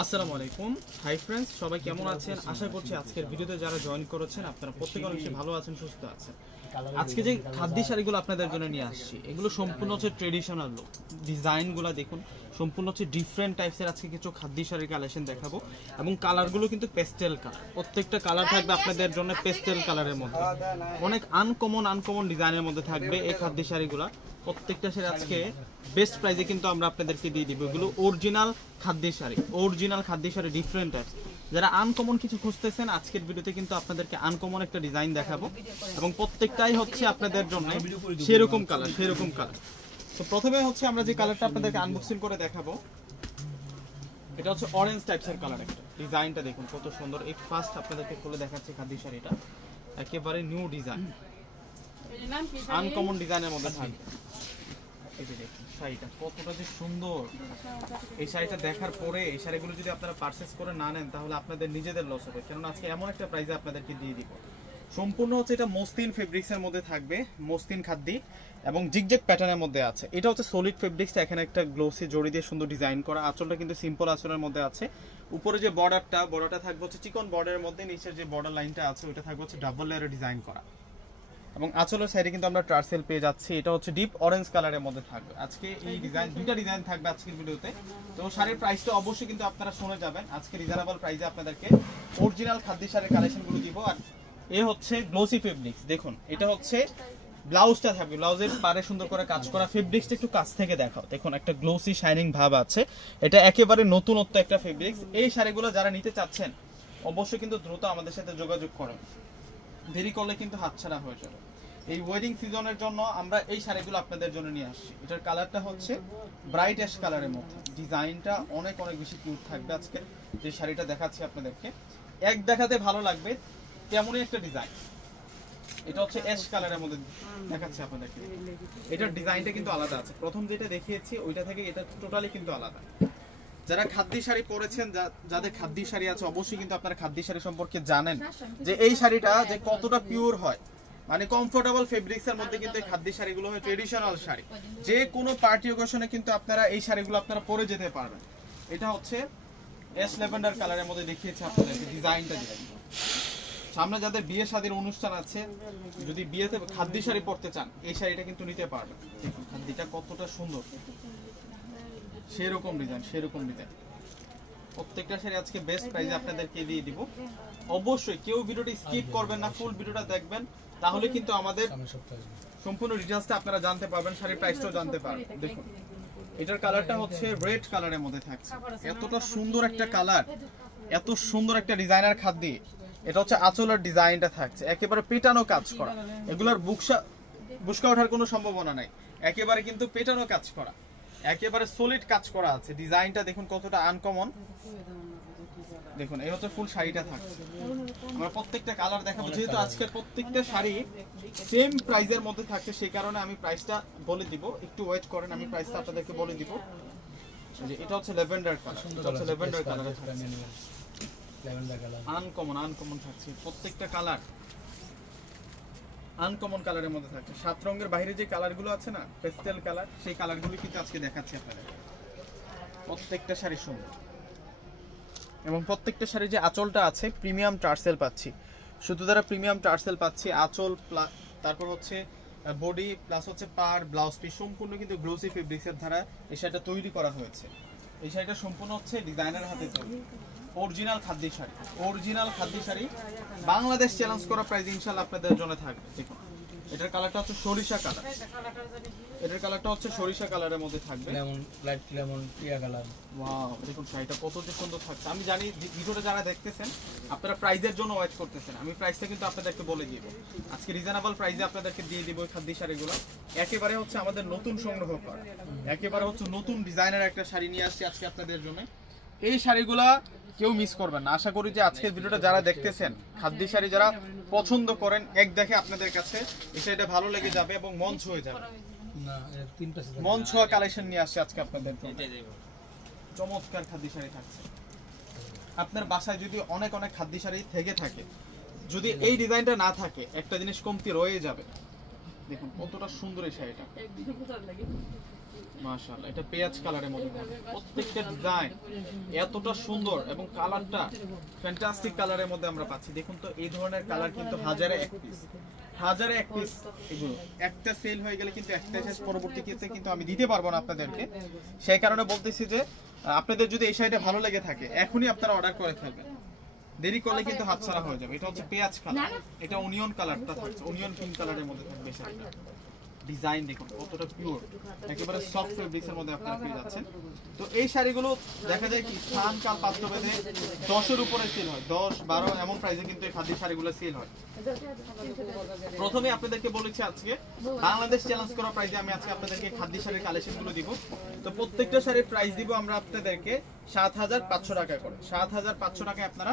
আসসালামু আলাইকুম। Hi friends, সবাই কেমন আছেন? আশা করছি আজকের ভিডিওতে যারা জয়েন করেছেন আপনারা প্রত্যেকে অনেক বেশি ভালো আছেন, সুস্থ আছেন। আজকে যে খাদ্যি শাড়িগুলো আপনাদের জন্য নিয়ে আসছি, এগুলো সম্পূর্ণ হচ্ছে ট্রেডিশনাল লুক। ডিজাইনগুলো দেখুন, সম্পূর্ণ হচ্ছে ডিফারেন্ট টাইপসের আজকে কিছু খাদ্যি শাড়ির কালেকশন দেখাবো। এবং কালারগুলো কিন্তু পেস্টেল কালার, প্রত্যেকটা কালার থাকবে আপনাদের জন্য পেস্টেল কালারের মধ্যে। অনেক আনকমন ডিজাইনের মধ্যে থাকবে এই খাদ্যি শাড়িগুলো। প্রত্যেকটা শাড়ি আজকে বেস্ট প্রাইসে কিন্তু আমরা আপনাদেরকে দিয়ে দিব। এগুলো অরিজিনাল খাদ্যি শাড়ি ডিফারেন্ট টাইপস। যারা আনকমন কিছু খুঁজতেছেন, আজকের ভিডিওতে কিন্তু আপনাদেরকে আনকমন একটা ডিজাইন দেখাবো এবং প্রত্যেকটাই হচ্ছে আপনাদের জন্য সেরকম কালার। তো প্রথমে হচ্ছে আমরা যে কালারটা আপনাদেরকে আনবক্সিং করে দেখাবো, এটা হচ্ছে অরেঞ্জ টাইপসের কালার। একটা ডিজাইনটা দেখুন কত সুন্দর। এই ফার্স্ট আপনাদেরকে খুলে দেখাচ্ছি খাদ্যি শাড়িটা, একেবারে নিউ ডিজাইন, আনকমন ডিজাইনের মধ্যে থাকবে। এই যে দেখুন শাড়িটা কতটা যে সুন্দর। এই শাড়িটা দেখার পরে এই শাড়িগুলো যদি আপনারা পারচেস করে না নেন তাহলে আপনাদের নিজেদের লস হবে, কারণ আজকে এমন একটা প্রাইসে আপনাদেরকে দিয়ে দিব। সম্পূর্ণ হচ্ছে এটা মসলিন ফেব্রিক্সের মধ্যে থাকবে, মসলিন খাদ্যি এবং জিগজ্যাগ প্যাটার্নের মধ্যে আছে। এটা হচ্ছে সলিড ফেব্রিক্সটা, এখানে একটা গ্লোসি জড়ি দিয়ে সুন্দর ডিজাইন করা। আঁচলটা কিন্তু সিম্পল আঁচলের মধ্যে আছে। উপরে যে বর্ডারটা থাকবে হচ্ছে চিকন বর্ডারের মধ্যে, নিচের যে বর্ডার লাইনটা আছে ওইটা থাকবে হচ্ছে ডাবল লেয়ারে ডিজাইন করা। এবং আঁচলের সাইডে কিন্তু আমরা টার্সেল পেয়ে যাচ্ছি। এটা হচ্ছে ডিপ অরেঞ্জ কালারের মধ্যে থাকবে। আজকে এই ডিজাইন, দুইটা ডিজাইন থাকবে আজকের ভিডিওতে। তো শাড়ির প্রাইসটা অবশ্যই কিন্তু আপনারা শুনে যাবেন। আজকে রিজনেবল প্রাইসে আপনাদেরকে অরিজিনাল খাদ্যি শাড়ির কালেকশনগুলো দিব। আর এ হচ্ছে গ্লোসি ফেব্রিক্স। দেখুন এটা হচ্ছে ব্লাউজটা থাকবে, ব্লাউজের পারে সুন্দর করে কাজ করা। ফেব্রিক্সটা একটু কাছ থেকে দেখাও, দেখুন একটা গ্লোসি শাইনিং ভাব আছে। এটা একেবারে নতুনত্ব একটা ফেব্রিক্স। এই শাড়িগুলো যারা নিতে চাচ্ছেন অবশ্যই কিন্তু দ্রুত আমাদের সাথে যোগাযোগ করুন, দেরি করলে কিন্তু হাতছাড়া হয়ে যাবে। এই ওয়েডিং সিজনের জন্য আমরা এই শাড়িগুলো আপনাদের জন্য নিয়ে আসছি। এটার কালারটা হচ্ছে ব্রাইট অ্যাশ কালারের মধ্যে। ডিজাইনটা অনেক বেশি কিউট থাকবে। আজকে যে শাড়িটা দেখাচ্ছি আপনাদেরকে, এক দেখাতে ভালো লাগবে তেমনই একটা ডিজাইন। এটা হচ্ছে অ্যাশ কালারের মধ্যে দেখাচ্ছি আপনাদেরকে। এটার ডিজাইনটা কিন্তু আলাদা আছে, প্রথম যেটা দেখিয়েছি ওইটা থেকে এটা টোটালি কিন্তু আলাদা। যারা খাদ্যি শাড়ি পরেছেন, যাদের খাদ্যি শাড়ি আছে, অবশ্যই কিন্তু আপনারা খাদ্যি শাড়ি সম্পর্কে জানেন যে এই শাড়িটা যে কতটা পিওর হয়, মানে কমফোর্টেবল ফেব্রিক্সের মধ্যে কিন্তু এই খাদ্যি শাড়িগুলো হয় ট্রেডিশনাল শাড়ি। যে কোনো পার্টি অকেশনে কিন্তু আপনারা এই শাড়িগুলো আপনারা পরে যেতে পারবেন। এটা হচ্ছে অ্যাশ ল্যাভেন্ডার কালারের মধ্যে দেখিয়েছি আপনাদেরকে ডিজাইনটা। সামনে যাদের বিয়ে শাদীর অনুষ্ঠান আছে, যদি বিয়েতে খাদ্যি শাড়ি পরতে চান এই শাড়িটা কিন্তু নিতে পারবেন। দেখুন খাদ্যিটা কতটা সুন্দর, সেরকম ডিজাইন। প্রত্যেকটা শাড়ি আজকে বেস্ট প্রাইসে আপনাদেরকে দিয়ে দিব। অবশ্যই কেউ ভিডিওটি স্কিপ করবেন না, ফুল ভিডিওটা দেখবেন, তাহলে কিন্তু আমাদের সম্পূর্ণ ডিটেইলসটা আপনারা জানতে পারবেন, শাড়ির প্রাইসটাও জানতে পারবেন। দেখুন এটার কালারটা হচ্ছে রেড কালারের মধ্যে থাকছে। এতটা সুন্দর একটা কালার, এত সুন্দর একটা ডিজাইনার খাদ্যি। এটা হচ্ছে আঁচলের ডিজাইনটা থাকছে একেবারে পেটানো কাজ করা। এগুলোর বুশকা ওঠার কোনো সম্ভাবনা নাই, একেবারে কিন্তু পেটানো কাজ করা, একেবারে সলিড কাজ করা আছে। ডিজাইনটা দেখুন কতটা আনকমন। দেখুন এই হচ্ছে ফুল শাড়িটা থাকছে। আমরা প্রত্যেকটা কালার দেখাবো, যেহেতু আজকের প্রত্যেকটা শাড়ি সেম প্রাইসের মধ্যে থাকছে সেই কারণে আমি প্রাইসটা বলে দিব। একটু ওয়েট করেন, আমি প্রাইসটা আপনাদেরকে বলে দিব। যে এটা হচ্ছে ল্যাভেন্ডার কালার, এটা হচ্ছে ল্যাভেন্ডার কালার থাকছে। আনকমন থাকছে প্রত্যেকটা কালার, আনকমন কালারের মধ্যে থাকছে। 7 রঙের বাইরে যে কালারগুলো আছে না, পেস্টেল কালার, সেই কালারগুলো কিন্তু আজকে দেখাচ্ছি আপনাদের। প্রত্যেকটা শাড়ি সুন্দর এবং প্রত্যেকটা শাড়ি যে আঁচলটা আছে প্রিমিয়াম টার্সেল পাচ্ছি। শুধু তারা প্রিমিয়াম টার্সেল পাচ্ছি, আঁচল তারপর হচ্ছে বডি প্লাস হচ্ছে পার ব্লাউজ পিস সম্পূর্ণ কিন্তু গ্লোসি ফেব্রিক্সের দ্বারা এই শাড়িটা তৈরি করা হয়েছে। এই শাড়িটা সম্পূর্ণ হচ্ছে ডিজাইনার হাতে তৈরি, অরিজিনাল খাদ্যি শাড়ি। বাংলাদেশ চ্যালেঞ্জ করা প্রাইস ইনশাআল্লাহ আপনাদের জন্য থাকবে। দেখুন এটার কালারটা হচ্ছে সরিষা কালার, সরিষা কালারের মধ্যে থাকবে, লাইট লেমন টিয়া কালার। ওয়াও দেখুন শাড়িটা কত যে সুন্দর থাকছে। আমি জানি ভিডিওটা যারা দেখতেছেন আপনারা প্রাইসের জন্য ওয়েট করতেছেন, আমি প্রাইসটা কিন্তু আপনাদেরকে বলে দিব। আজকে রিজনেবল প্রাইসে আপনাদেরকে দিয়ে দিব খাদ্যি শাড়িগুলো। একেবারে হচ্ছে আমাদের নতুন সংগ্রহ করা, একেবারে হচ্ছে নতুন ডিজাইনের একটা শাড়ি নিয়ে আসছি আজকে আপনাদের জন্য। এই শাড়িগুলা কেউ মিস করবেন না। আশা করি যে আজকের ভিডিওটা যারা দেখতেছেন, খাদ্যি শাড়ি যারা পছন্দ করেন, এক দেখে আপনাদের কাছে এই শাড়িটা ভালো লেগে যাবে এবং মন ছুঁয়ে যাবে। মন ছোঁয়া কালেকশন নিয়ে আসছে আজকে আপনাদের জন্য। চমৎকার খাদ্যি শাড়ি থাকছে। আপনার বাসায় যদি অনেক খাদ্যি শাড়ি থেকে থাকে, যদি এই ডিজাইনটা না থাকে একটা জিনিস কমতি রয়ে যাবে। দেখুন কতটা সুন্দর এই শাড়িটা, মাশাআল্লাহ, এটা পেঁয়াজ কালারের মধ্যে থাকবে। প্রত্যেকটা ডিজাইন এতটা সুন্দর এবং কালারটা ফ্যান্টাস্টিক কালারের মধ্যে আমরা পাচ্ছি। দেখুন তো এই ধরনের কালার কিন্তু হাজারে এক পিস, হাজারে এক পিস। এগুলো একটা সেল হয়ে গেলে কিন্তু একটা সাইজ পরবর্তীতে কিন্তু আমি দিতে পারবো না আপনাদেরকে। সেই কারণে বলতেছি যে আপনাদের যদি এই শাড়িটা ভালো লেগে থাকে এখনই আপনারা অর্ডার করে ফেলবেন, দেরি করলে কিন্তু হাতছাড়া হয়ে যাবে। এটা হচ্ছে পেঁয়াজ কালার, এটা অনিয়ন কালারটা থাকছে, অনিয়ন পিঙ্ক কালারের মধ্যে থাকবে শাড়িটা। ডিজাইন দেখুন কতটা পিওর, একেবারে সফট ফেব্রিক্সের মধ্যে আপনারা পেয়ে যাচ্ছেন। তো এই শাড়িগুলো দেখা যায় কি স্থান কাল পাত্র ভেদে 10-এর উপরে সেল হয়, 10-12 এমন প্রাইসে কিন্তু এই খাদি শাড়িগুলো সেল হয়। প্রথমে আপনাদেরকে বলেছি আজকে বাংলাদেশ চ্যালেঞ্জ করা প্রাইসে আমি আজকে আপনাদেরকে খাদি শাড়ির কালেকশনগুলো দিব। তো প্রত্যেকটা শাড়ির প্রাইস দিব আমরা আপনাদেরকে 7,500 টাকা করে। 7,500 টাকায় আপনারা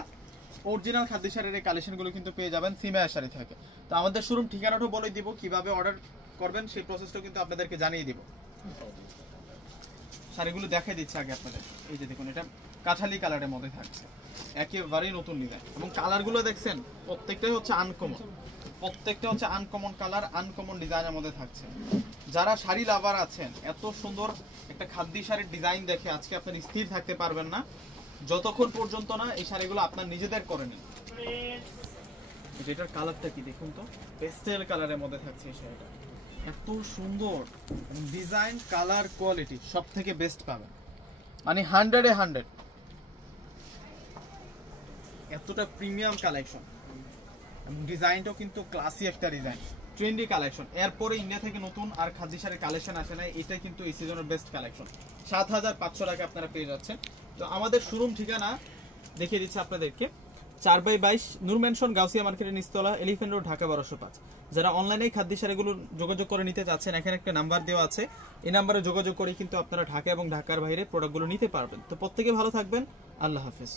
অরিজিনাল খাদি শাড়ির এই কালেকশনগুলো কিন্তু পেয়ে যাবেন সিমায়া শাড়ি থেকে। তো আমাদের শোরুম ঠিকানাটাও বলে দিব, কিভাবে অর্ডার করবেন সেই প্রসেসটাও কিন্তু আপনাদেরকে জানিয়ে দিব। শাড়িগুলো দেখাই দিচ্ছে আগে আপনাদের। এই যে দেখুন এটা কাঠালি কালারের মধ্যে থাকছে, একেবারেই নতুন ডিজাইন এবং কালারগুলো দেখছেন প্রত্যেকটাই হচ্ছে আনকমন, প্রত্যেকটা হচ্ছে আনকমন কালার, আনকমন ডিজাইনের মধ্যে থাকছে। যারা শাড়ি লাভার আছেন এত সুন্দর একটা খাদি শাড়ির ডিজাইন দেখে আজকে আপনার স্থির থাকতে পারবেন না যতক্ষণ পর্যন্ত না এই শাড়িগুলো আপনার নিজেদের করে নেন। এটার কালারটা কি দেখুন তো, পেস্টেল কালারের মধ্যে থাকছে এই শাড়িটা, এত সুন্দর ডিজাইন, কালার, কোয়ালিটি সব থেকে বেস্ট পাবেন, মানে 100-এ 100। এতটা প্রিমিয়াম কালেকশন এবং ডিজাইনটাও কিন্তু ক্লাসি একটা ডিজাইন, ট্রেন্ডি কালেকশন। এরপরে ইন্ডিয়া থেকে নতুন আর খাদি শাড়ির কালেকশন আসে না, এটা কিন্তু এই সিজনের বেস্ট কালেকশন। 7,500 টাকা আপনারা পেয়ে যাচ্ছেন। তো আমাদের শোরুম ঠিকানা দেখিয়ে দিচ্ছে আপনাদেরকে, 4/22 নূর ম্যানশন, গাউসিয়া মার্কেটের নিচতলা, এলিফ্যান্ট রোড, ঢাকা 1205। যারা অনলাইনে খাদ্য শাড়িগুলো যোগাযোগ করে নিতে চাচ্ছেন এখানে একটা নাম্বার দেওয়া আছে, এই নাম্বারে যোগাযোগ করে কিন্তু আপনারা ঢাকা এবং ঢাকার বাইরে প্রোডাক্টগুলো নিতে পারবেন। তো প্রত্যেকে ভালো থাকবেন, আল্লাহ হাফেজ।